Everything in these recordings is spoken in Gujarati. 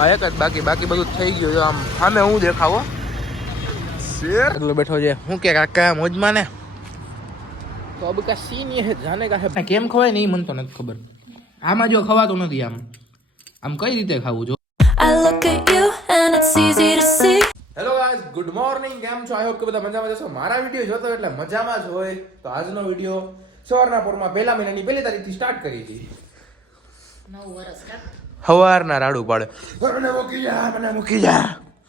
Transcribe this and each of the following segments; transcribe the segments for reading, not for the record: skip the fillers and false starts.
આ એક જ બાકી બધું થઈ ગયું છે. આમ સામે હું દેખાવો શેર એટલો બેઠો છે. હું કે કાકા મોજમાં ને તો અબ કા સીન ये है जाने का है. કેમ ખવાય નહીં મને તો નથી ખબર. આમાં જો ખવાતું નથી. આમ કઈ રીતે ખાવું જો. I look at you and it's easy to see. Hello guys, good morning. કેમ છો? આઈ હોપ કે બધા મજામાં જશો. મારા વિડિયો જોતો એટલે મજામાં જ હોય. તો આજનો વિડિયો સવારના પોરમાં પહેલા મહિનાની પહેલી તારીખથી સ્ટાર્ટ કરી હતી. 9 વર્ષ કા સવારના રાડુ પાડે. મને મૂકી જા.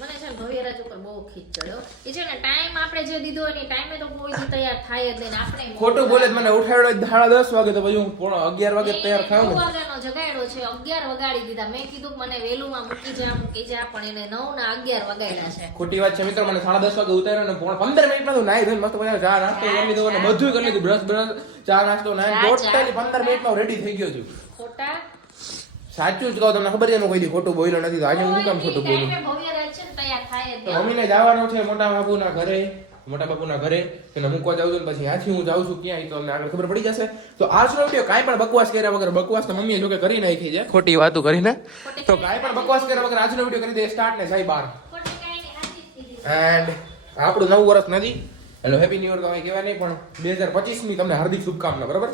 મને છે ને ભવ્યરાજ ઉપર બહુ ખીચ ચડ્યો. એ છે ને ટાઈમ આપણે જે દીધો એની ટાઈમે તો કોઈ દી તૈયાર થાય જ નહીં. આપણે ખોટું બોલે જ મને ઉઠાડ્યો 10:30 વાગે તો પછી હું 11 વાગે તૈયાર થાવ ને. 9 વાગ્યાનો જગાડ્યો છે, 11 વગાડી દીધા. મેં કીધું મને વેલુમાં મૂકી જા પણ એને 9 ના 11 વગાડ્યા છે. ખોટી વાત છે મિત્રો. મને 10:30 વાગે ઉતાર્યો ને 15 મિનિટમાં તો નાઈ ધોઈને મસ્ત બધા ચા નાસ્તો કરી દીધો અને બધું કરી લીધું. બ્રશ ચા નાસ્તો નાઈ ટોટલી 15 મિનિટમાં રેડી થઈ ગયો છું. ખોટા સાચું જ કહું, તમને ખબર છે હું કોઈ દી ખોટું બોલ્યો નથી. તો આજે હું કેમ ખોટું બોલું? ભવ્યરાજ છે ને તૈયાર થાય જ. તો મમ્મીને જવાનો છે મોટા બાપુના ઘરે એને મૂકવા જાઉં છું. પછી ત્યાંથી હું જાઉં છું ક્યાં, તો અમને આગળ ખબર પડી જશે. તો આજનો વિડીયો કાંઈ પણ બકવાસ કર્યા વગર, બકવાસ તો મમ્મીએ જો કે કરી નાખી છે ખોટી વાતો કરીને, તો કાંઈ પણ બકવાસ કર્યા વગર આજનો વિડીયો કરી દે સ્ટાર્ટ ને સાઈ બાર. એન્ડ આપણું 9 વર્ષ નથી એટલે હેપી ન્યુ યર તો કઈ કહેવાય નહીં, પણ 2025 ની તમને હાર્દિક શુભકામના. બરાબર?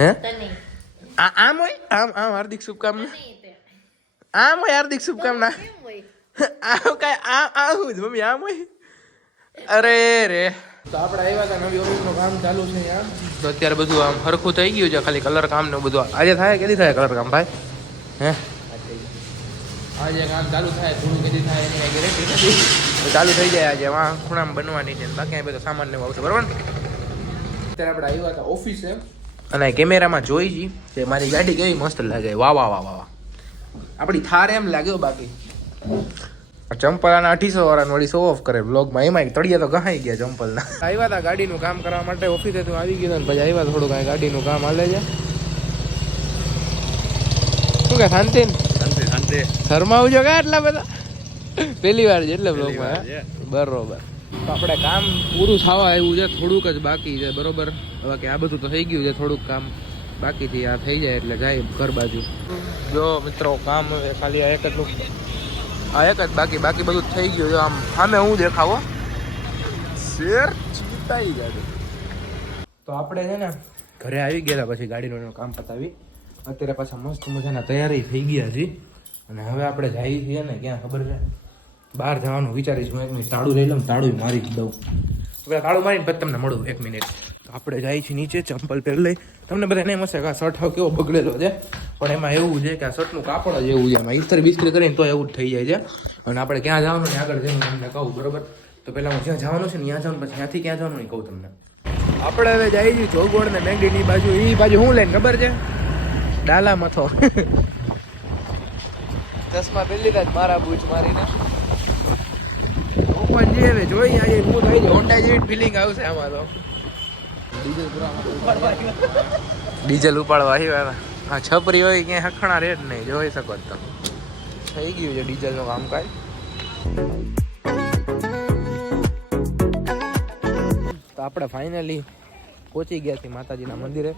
હે આમ હોય આમ હાર્દિક શુભકામના. આમ હોય હાર્દિક શુભકામના. આમ કઈ આવું જ મમ્મી આમ હોય. અરે રે. તો આપણે આવ્યા હતા નવી ઓફિસનું કામ ચાલુ છે યાર. તો અત્યારે બધું આમ હરખું થઈ ગયું છે. ખાલી કલર કામ ને બધું આજે થાય. કેદી થાય કલર કામ ભાઈ? હે આજે કામ ચાલુ થાય. થોડું કેદી થાય એની ગેરંટી નથી. ચાલુ થઈ જાય આજે. વાં ખૂણામાં બનવાની છે. બાકી બધો સામાન લેવા આવશે. બરાબર ને? અત્યારે આપણે આવ્યા હતા ઓફિસે અને કેમેરામાં જોઈ જી કે મારી ગાડી કેવી મસ્ત લાગે. વાહ વાહ વાહ વાહ. આપણી થાર એમ લાગ્યો. બાકી ચંપલના 800 વાળાને વળી શો ઓફ કરે બ્લોગમાં. એમાં તળિયા તો ગહાઈ ગયા ચંપલના. આવ્યા હતા ગાડીનું કામ કરવા માટે ઓફિસે. તો આવી ગયો ને પછી આવ્યા થોડું કાંઈ ગાડીનું કામ હાલે છે. શું કે શાંતિ શરમાવું છો કા એટલા બધા? પહેલી વાર છે એટલે બ્લોગમાં. બરોબર. તો આપણે કામ પૂરું થવા આવ્યું છે. થોડુંક જ બાકી છે. બરોબર? હવે કે આ બધું તો થઈ ગયું છે. થોડુંક કામ બાકીથી આ થઈ જાય એટલે જાય ઘર બાજુ. જો મિત્રો કામ હવે ખાલી આ એક જ બાકી બધું થઈ ગયું છે. આમ સામે હું દેખાવો શેર ચીતાઈ ગાડી. તો આપણે છે ને ઘરે આવી ગયા પછી ગાડીનું કામ પતાવી અત્યારે પાછા મસ્ત મજાના તૈયારી થઈ ગયા છે. અને હવે આપણે જઈએ છીએ ને ક્યાં ખબર છે? બહાર જવાનું વિચારીશ. હું 1 મિનિટ તાળું લઈ લઉં. તાળું મારી જ દઉં. તાળું મારીને પછી તમને મળું 1 મિનિટ. તો આપણે જઈએ છીએ નીચે. ચંપલ પહેરી લઈ. તમને બધા નહીં મસ્ત કે આ શર્ટ કેવો બગડેલો છે, પણ એમાં એવું છે કે આ શર્ટનું કાપડ જ એવું છે. એમાં ઇસ્ત્રી બિસ્ત્રી કરીને તો એવું જ થઈ જાય છે. અને આપણે ક્યાં જવાનું ને આગળ જઈને તમને કહું. બરોબર? તો પહેલાં હું જ્યાં જવાનું છે ને ત્યાં જવાનું, પછી ત્યાંથી ક્યાં જવાનું નહીં કહું તમને. આપણે હવે જઈએ છીએ જોગોડ ને મેગડીની બાજુ. એ બાજુ શું લઈને ખબર છે? ડાલા મથો. ચશ્મા પહેરી લીધા જ મારા બૂચ મારીને. ઓપન જે હવે જોઈ આજે હું થઈ જાય હોન્ડા જેવી ફિલિંગ આવશે આમાં. તો ડીઝલ ઉપાડવા આવ્યા. હા, છપરી હોય ક્યાંય હખણા રેટ નહીં. જોઈ શકો તમે. થઈ ગયું છે ડીઝલનું કામકાજ. તો આપણે ફાઇનલી પહોંચી ગયા છીએ માતાજીના મંદિરે.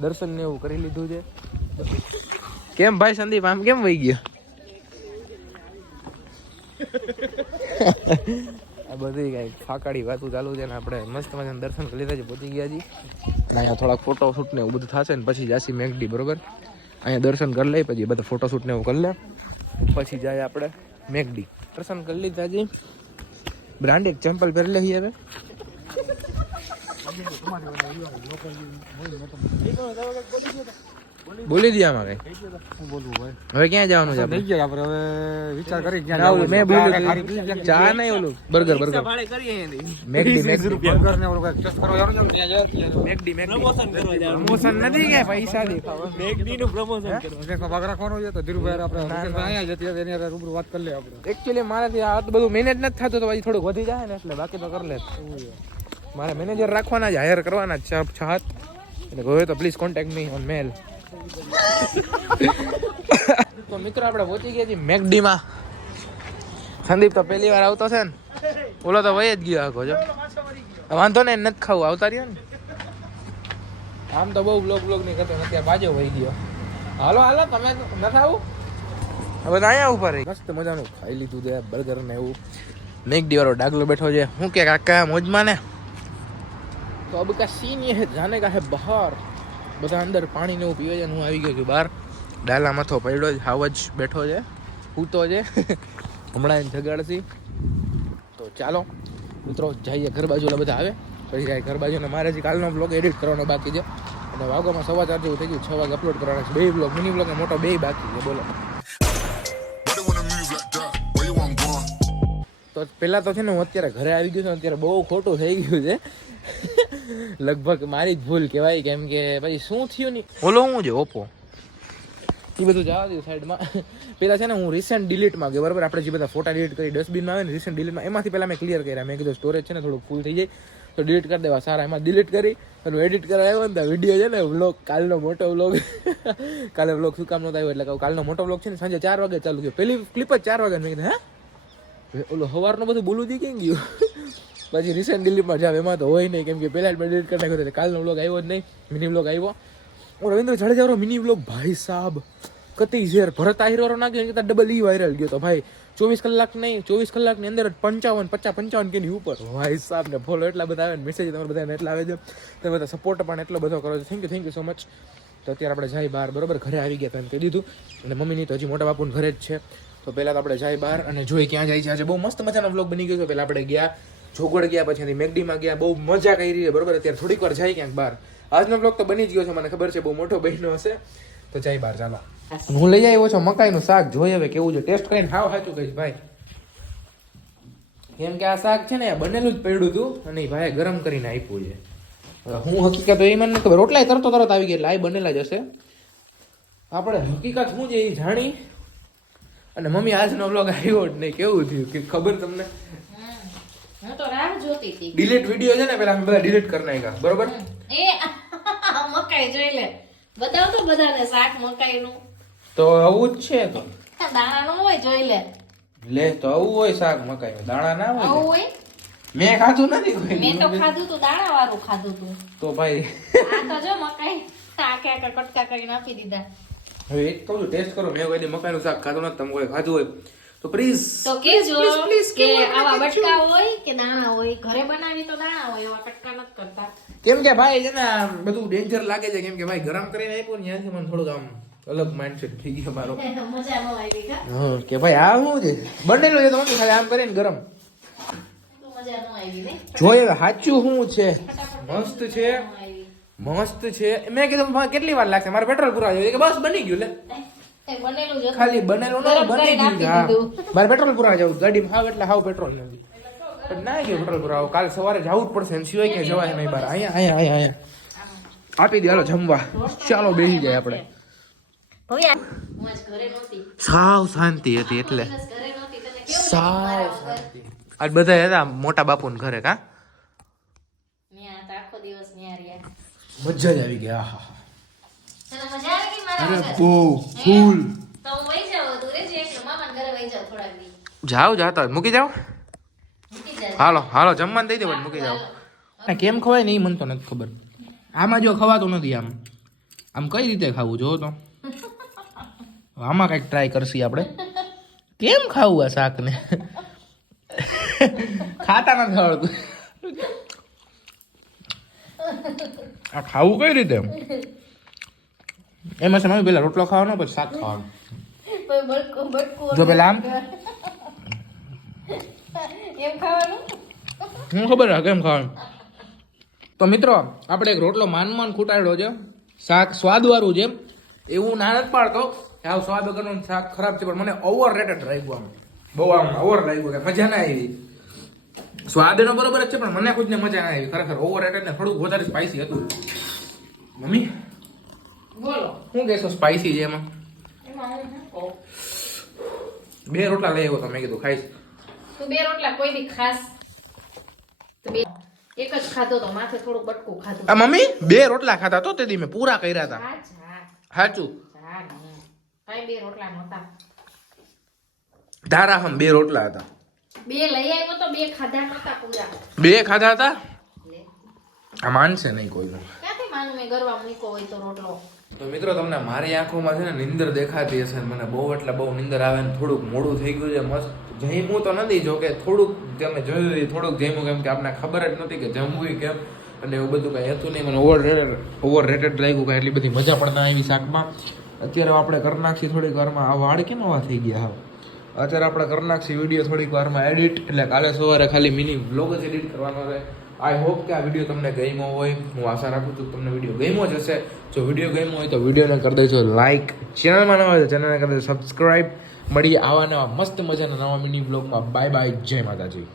દર્શન ને એવું કરી લીધું છે. કેમ ભાઈ સંદીપ આમ કેમ વહી ગયા? આ બધી કઈ ફાકાડી વાતો ચાલુ છે ને આપણે મસ્ત મજાના દર્શન કરી લીધા છે. પહોંચી ગયા છીએ. અહીંયા થોડાક ફોટો શૂટ ને એવું બધું થશે ને પછી જાસી મેગડી. બરોબર? અહીંયા દર્શન કરી લઈ પછી બધા ફોટો શૂટ ને એવું કરી લે પછી જાય આપણે મેગડી. દર્શન કરી લીધા છે. બ્રાન્ડેડ ચંપલ પહેરી લઈએ હવે. બોલી દે આમાં કઈ. હવે ક્યાં જવાનું છે આપણે? હવે વિચાર કરી મેં બોલ્યું ચા નહીં ઓલું બર્ગર મેગડી પ્રમોશન નથી કે પૈસા દેખાવા. મેગડી નું પ્રમોશન ભાગ રાખવાનું છે. તો ધીરુભાઈ આપણે અહીંયા જતી એની રૂબરૂ વાત કરી લે આપણે. એકચ્યુઅલી મારાથી આ બધું મેનેજ નથી થતું તો પછી થોડુંક વધી જાય ને એટલે બાકી તો કરી લે. મારે મેનેજર રાખવાના જ, હાયર કરવાના જ 6 એટલે હોય તો પ્લીઝ કોન્ટેક્ટ મી ઓન મેલ. તો મિત્રો આપણે પહોંચી ગયા છીએ મેગડીમાં. સંદીપ તો પહેલી વાર આવતો છે ને. ઓલો તો વહી જ ગયો આખો. જો વાંધો ને નથી ખાવું. આવતા રહ્યો ને. આમ તો બહુ બ્લોગ નહીં કરતો. અત્યારે બાજુ વહી ગયો. હાલો હાલો તમે નથી આવું હવે અહીંયા ઉભા રહી મસ્ત મજાનું ખાઈ લીધું છે બર્ગર ને એવું મેકડી વાળો ડાગલો બેઠો છે શું કે કાકા મોજમાં ને તો અબ કા સીન ये है जाने का है બહાર બધા અંદર પાણી ને એવું પીવે છે હું આવી ગયો છું બહાર ડાલા માથો પડ્યો છે હાવ જ બેઠો છે સૂતો છે હમણાં એને જગાડશી તો ચાલો મિત્રો જઈએ ઘર બાજુ બધા આવે પછી કાંઈ ઘર બાજુને મારે જે કાલનો બ્લોગ એડિટ કરવાનો બાકી છે અને વાગોમાં 4:15 જેવું થઈ ગયું 6 વાગે અપલોડ કરવાના છે 2 બ્લોગ મિની બ્લોગ ને મોટો 2 બાકી છે બોલો તો પહેલાં તો છે ને હું અત્યારે ઘરે આવી ગયો છું અત્યારે બહુ ખોટું થઈ ગયું છે લગભગ મારી જ ભૂલ કહેવાય કેમ કે પછી શું થયું નહીં ઓલો હું છે ઓપ્પો એ બધું જવા દઉં સાઈડમાં પહેલાં છે ને હું રિસેન્ટ ડિલીટમાં ગયો બરાબર આપણે જે બધા ફોટા ડિલીટ કરી ડસ્ટબિનમાં આવે ને રિસેન્ટ ડિલીટમાં એમાંથી પહેલાં મેં ક્લિયર કર્યા મેં કીધું સ્ટોરેજ છે ને થોડુંક ફૂલ થઈ જાય તો ડિલીટ કરી દેવા સારા એમાં ડિલીટ કરી અને એડિટ કરવા આવ્યો ને તો વિડીયો છે ને વ્લોગ કાલનો મોટો વ્લોગ કાલે વ્લોગ શું કામ નહોતો આવ્યો એટલે કાલનો મોટો વ્લોગ છે ને સાંજે 4 વાગે ચાલુ થયો પહેલી ક્લિપ જ 4 વાગે મેં કીધું હે ઓલો સવારનું બધું બોલું દી કેમ ગયું પછી રિસેન્ટ ડિલીટમાં જાવ એમાં તો હોય નહીં કેમ કે પહેલાં જ મેં ડિલીટ કરી નાખ્યો એટલે કાલનો વ્લોગ આવ્યો જ નહીં મિની વ્લોગ આવ્યો રવિન્દ્ર જાડેજાનો મિની વ્લોગ ભાઈ સાહેબ કતી ઝેર ભરત આહિરવાળો નાખ્યો એની કરતાં ડબલ વાયરલ ગયો તો ભાઈ 24 કલાક નહીં 24 કલાકની અંદર 55 કે ની ઉપર ભાઈ સાહેબ ને ફોલો એટલા બધા આવે ને મેસેજ તમારે બધાને એટલા આવે છે તમે બધા સપોર્ટ પણ એટલો બધો કરો છો થેન્ક યુ સો મચ તો અત્યારે આપણે જાય બહાર બરોબર ઘરે આવી ગયા તમે કહી દીધું અને મમ્મીની તો હજી મોટા બાપુને ઘરે જ છે તો પહેલાં તો આપણે જાય બહાર અને જોઈ ક્યાં જાય છે આજે બહુ મસ્ત મજાનો વ્લોગ બની ગયો છે પહેલાં આપણે ગયા જોગડ ગયા પછી મેકડીમાં ગયા બહુ મજા કરી છે બરોબર અત્યારે થોડીક વાર જાય ક્યાંક બહાર આજનો વ્લોગ તો બની જ ગયો છે મને ખબર છે બહુ મોટો બહેનો હશે તો જાય બહાર ચાલો હું લઈ આવ્યો છું મકાઈનું શાક જોઈએ હવે કેવું છે ટેસ્ટ કરીને હાવ સાચું કહીશ ભાઈ કેમ કે આ શાક છે ને બનેલું જ પડ્યું હતું અને ભાઈ ગરમ કરીને આપ્યું છે હું હકીકત એ મને ખબર રોટલા તરત આવી ગયા એટલે આ બનેલા જ હશે આપણે હકીકત શું છે એ જાણી અને મમ્મી આજનો વ્લોગ આવ્યો જ નહીં કેવું થયું કે ખબર તમને હું તો રાહ જોતી હતી ડિલીટ વિડિયો છે ને પેલા અમે બધા ડિલીટ કરી નાખ્યા બરોબર એ મકાઈ જોઈ લે બતાવ તો બધાને શાક મકાઈનું તો આવું જ છે તો દાણા નો હોય જોઈ લે લે તો આવું હોય શાક મકાઈનું દાણા ના હોય આવું હોય મેં ખાધું નથી કોઈ મેં તો ખાધું તું દાણા વાળું ખાધું તું તો ભાઈ આ તો જો મકાઈ આખે આખા કટકા કરીને આપી દીધા હવે એક કહું છું ટેસ્ટ કરો મેં કોઈ મકાઈનું શાક ખાધું નથી તમે કોઈ ખાધું હોય તો પ્લીઝ તો કેજો કે આવા બટકા હોય કે દાણા હોય ઘરે બનાવી તો દાણા હોય એવા કટકા નથી કરતા કેમ કે ભાઈ છે ને બધું ડેન્જર લાગે છે કેમ કે ભાઈ ગરમ કરીને આપ્યું ને ત્યાંથી મને થોડુંક આમ અલગ માઇન્ડસેટ થઈ ગયો મારો મજા ન આવી હા કે ભાઈ આ શું છે બનેલું છે તો મને ખાલી આમ કરીને ગરમ મજા ન આવી ને જોઈએ સાચું શું છે મસ્ત છે મસ્ત છે મેં કીધું કેટલી વાર લાગશે મારે પેટ્રોલ પુરા જોઈએ કે બસ બની ગયું લે બનેલું જ ખાલી બનેલું ન બની ગયું હા મારે પેટ્રોલ પુરા જવું ગાડીમાં હાવ એટલે હાવ પેટ્રોલ નથી પણ ના ગયો પેટ્રોલ પુરા કાલ સવારે જવું જ પડશે સિવાય કે જવાય નહીં બહાર અહીંયા આપી દે હાલો જમવા ચાલો બેસી જાય આપણે સાવ શાંતિ હતી એટલે સાવ શાંતિ આજ બધા હતા મોટા બાપુ ને ઘરે કા મજા જ આવી ગયા આહા અરે બહુ ફૂલ જાઓ જાતા મૂકી જાઓ હાલો જમવાનું દઈ દે પણ મૂકી જાઓ કેમ ખવાય ને એ મને તો નથી ખબર આમાં જો ખવાતું નથી આમ કઈ રીતે ખાવું જો તો આમાં કઈક ટ્રાય કરશી આપણે કેમ ખાવું આ શાકને ખાતા નથી આવડતું આ ખાવું કઈ રીતે એમાં છે પેલા રોટલો ખાવાનો પછી શાક ખાવાનું જો પેલા આમ હું ખબર છે કેમ ખાવાનું તો મિત્રો આપણે એક રોટલો માન ખૂટાડ્યો છે શાક સ્વાદવાળું છે એવું ના નથી પાડતો આવું સ્વાદ વગરનું શાક ખરાબ છે પણ મને ઓવર રેટેડ લાગ્યું બહુ ઓવર લાગ્યું કે મજા ના આવી સ્વાદ એનો બરોબર જ છે પણ મને ખુદને મજા ના આવી ખરેખર ઓવર રેટેડ ને થોડુંક વધારે સ્પાઈસી હતું મમ્મી બોલો શું કહેશો સ્પાઈસી છે એમાં 2 રોટલા લઈ આવ્યો તો મેં કીધું ખાઈશ તો 2 રોટલા કોઈ દી ખાસ તો એક જ ખાધો તો માથે થોડું બટકું ખાધું આ મમ્મી 2 રોટલા ખાધા તો તેથી મેં પૂરા કર્યા હતા સાચું ભાઈ 2 રોટલા નહોતા ધારા હમ 2 રોટલા હતા 2 લઈ આવ્યો તો 2 ખાધા નહોતા પૂરા 2 ખાધા હતા આ માનશે નહીં કોઈનું ક્યાંથી માનું મેં ગરવા મૂકો હોય તો રોટલો તો મિત્રો તમને મારી આંખોમાં છે ને નીંદર દેખાતી હશે મને બહુ એટલે બહુ નીંદર આવે ને થોડુંક મોડું થઈ ગયું છે મસ્ત જમ્યું તો નથી જો કે થોડુંક તમે જોયું થોડુંક જમ્યું કેમ કે આપણને ખબર જ નહોતી કે જમવું કેમ અને એવું બધું કંઈ હતું નહીં મને ઓવર રેટેડ લાગ્યું કાંઈ એટલી બધી મજા પણ ના આવી શાકમાં અત્યારે આપણે કરી નાખીએ થોડીક વારમાં આ વાળ કેમ આવા થઈ ગયા હા અત્યારે આપણે કરી નાખીએ વિડીયો થોડીક વારમાં એડિટ એટલે કાલે સવારે ખાલી મિની વ્લોગ જ એડિટ કરવાનો છે આઈ હોપ કે આ વિડીયો તમને ગમ્યો હોય હું આશા રાખું છું કે તમને વિડીયો ગમ્યો જ હશે જો વિડીયો ગમ્યો હોય તો વિડીયોને કરી દેજો લાઇક ચેનલમાં નવા હોય તો ચેનલને કરી દેજો સબસ્ક્રાઈબ મળીએ આવા નવા મસ્ત મજાના નવા મિની વ્લોગમાં બાય બાય જય માતાજી